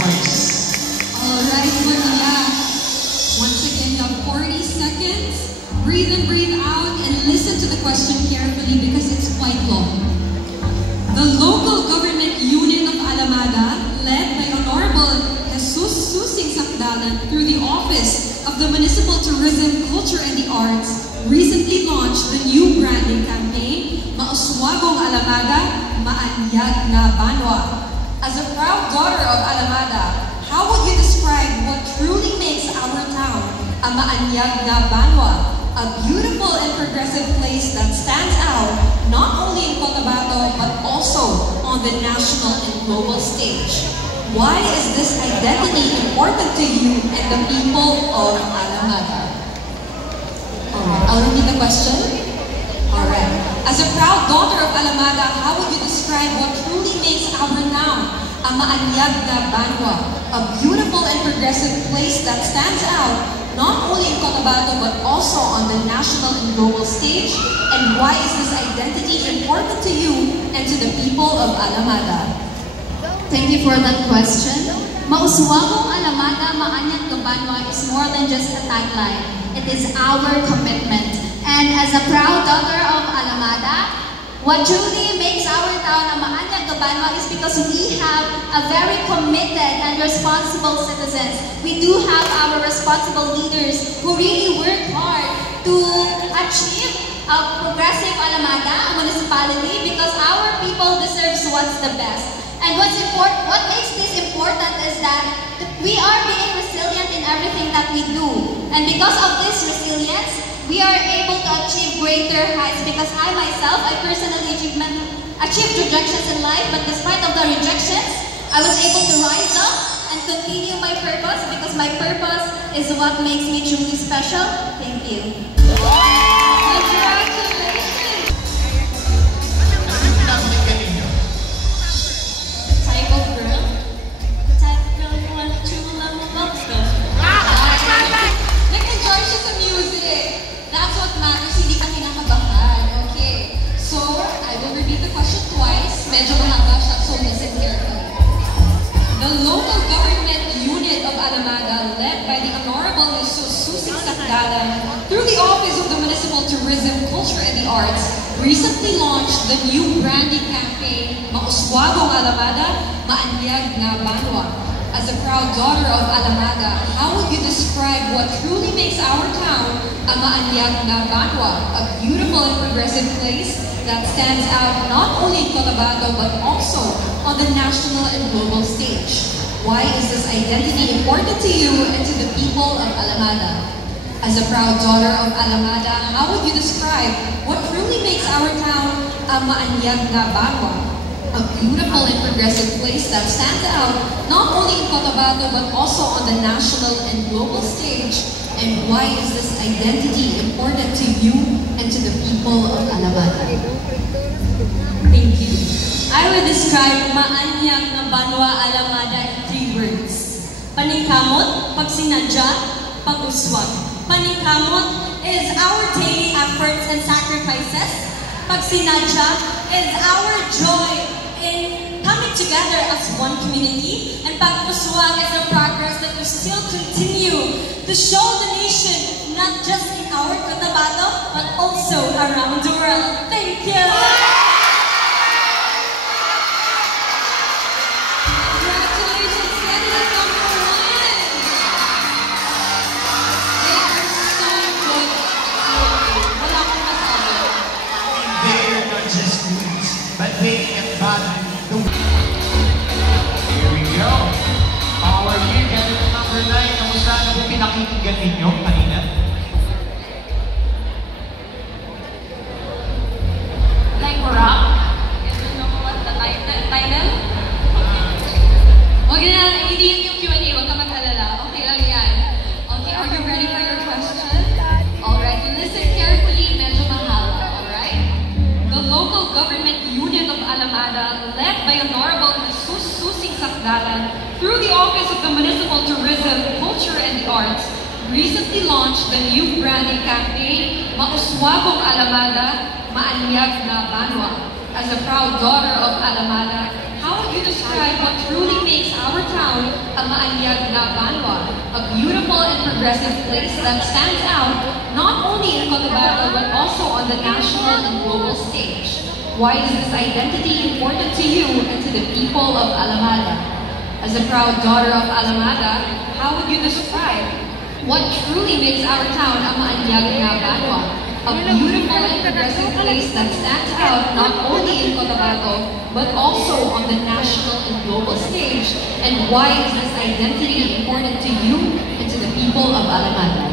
voice. Alright, Maria. Once again, you have 40 seconds. Breathe in, breathe out, and listen to the question carefully because it's quite long. The local government unit of Alamada, led by Honorable Jesus Susing Sakdalan through the Office of the Municipal Tourism, Culture, and the Arts, recently launched the new branding campaign, Mauswagong Alamada, Maanyag nga Banwa. As a proud daughter of Alamada, how would you describe what truly makes our town a Maanyag nga Banwa, a beautiful and progressive place that stands out not only in Cotabato but also on the national and global stage? Why is this identity important to you and the people of Alamada? Alright, I'll repeat the question. Alright. As a proud daughter of Alamada, how would you describe what truly makes our town a Maanyag nga Banwa, a beautiful and progressive place that stands out not only in Cotabato but also on the national and global stage? And why is this identity important to you and to the people of Alamada? Thank you for that question. Mauswagong Alamada, Maanyag nga Banwa is more than just a tagline. It is our commitment. And as a proud daughter of Alamada, what truly makes our town a Maanyag nga Banwa is because we have a very committed and responsible citizens. We do have our responsible leaders who really work hard to achieve a progressive Alamada, a municipality, because our people deserves what's the best. And what makes this important is that we are being resilient in everything that we do. And because of this resilience, we are able to achieve greater heights, because I myself, I personally achieved rejections in life, but despite of the rejections, I was able to rise up and continue my purpose, because my purpose is what makes me truly special. Thank you. Congratulations! Type of girl? The type of girl you want true love and welcome. Nag-enjoy siya sa music. That's what matters, hindi ka kinakabahan. Okay, so I will repeat the question twice. Medyo mahaba siya, so listen carefully. The local government unit of Alamada, led by the Honorable Jesus Susing Sakdalan, through the Office of the Municipal Tourism, Culture, and the Arts, recently launched the new branding campaign, Mauswagong Alamada, Maanyag nga Banwa. As a proud daughter of Alamada, how would you describe what truly makes our town a Maanyag nga Banwa, a beautiful and progressive place that stands out not only in Cotabato but also on the national and global stage? Why is this identity important to you and to the people of Alamada? As a proud daughter of Alamada, how would you describe what truly makes our town a Maanyag nga Banwa, a beautiful and progressive place that stands out not only in Cotabato but also on the national and global stage? And why is this identity important to you and to the people of Alamada? Thank you. I would describe Maanyag nga Banwa Alamada in 3 words. Paningkamot, pagsinadya, pag-uswag. Paningkamot is our daily efforts and sacrifices. Pagsinadya is our joy in coming together as one community. And pag-uswag is the progress that we still continue to show the nation, not just in our Cotabato, but also around the world. Thank you! Congratulations, candidate number 1! They are so good at working. Wala akong masabi. They are not just good, but they embody the Here we go. How are you, candidate number 9? Kamusta na po pinakikinggan ninyo kanina? Like rock? You don't know what the title? Huwag na, hindi yun yung Q&A, huwag ka mag-alala. Okay lang yan. Okay, are you ready for your question? Alright, listen carefully, medyo mahaba, alright? The local government unit of Alamada, led by Honorable Jesus Susing Sakdalan, through the Office of the Municipal Tourism, Culture, and the Arts, recently launched the new branding campaign, Mauswagong Alamada, Maanyag nga Banwa. As a proud daughter of Alamada, how would you describe what truly makes our town a Maanyag na Banwa, a beautiful and progressive place that stands out not only in Cotabato but also on the national and global stage? Why is this identity important to you and to the people of Alamada? As a proud daughter of Alamada, how would you describe what truly makes our town a Maanyag na Banwa, a beautiful and progressive place that stands out not only in Cotabato but also on the national and global stage? And why is this identity important to you and to the people of Alamada?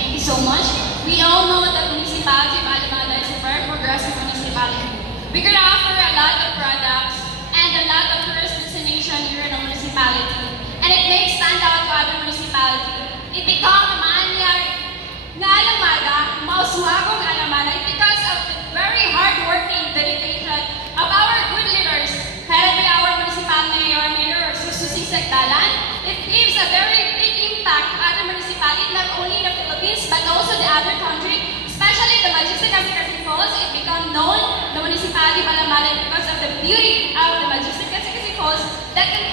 Thank you so much. We all know that municipality of Alamada is a very progressive municipality. We can offer a lot of products and a lot of tourist destination here in the municipality. And it makes stand out to other municipalities. It becomes a Maanyag na Alamada, mauswagong Alamada, because of the very hard-working dedication of our good leaders, headed by our municipal mayor, Mayor Susie Secdalan. It gives a very big impact to other municipalities, not only in the Philippines, but also the other country, especially the Majestic Asikasi Falls. It became known, the municipality of Alamada, because of the beauty of the Majestic Asikasi Falls that can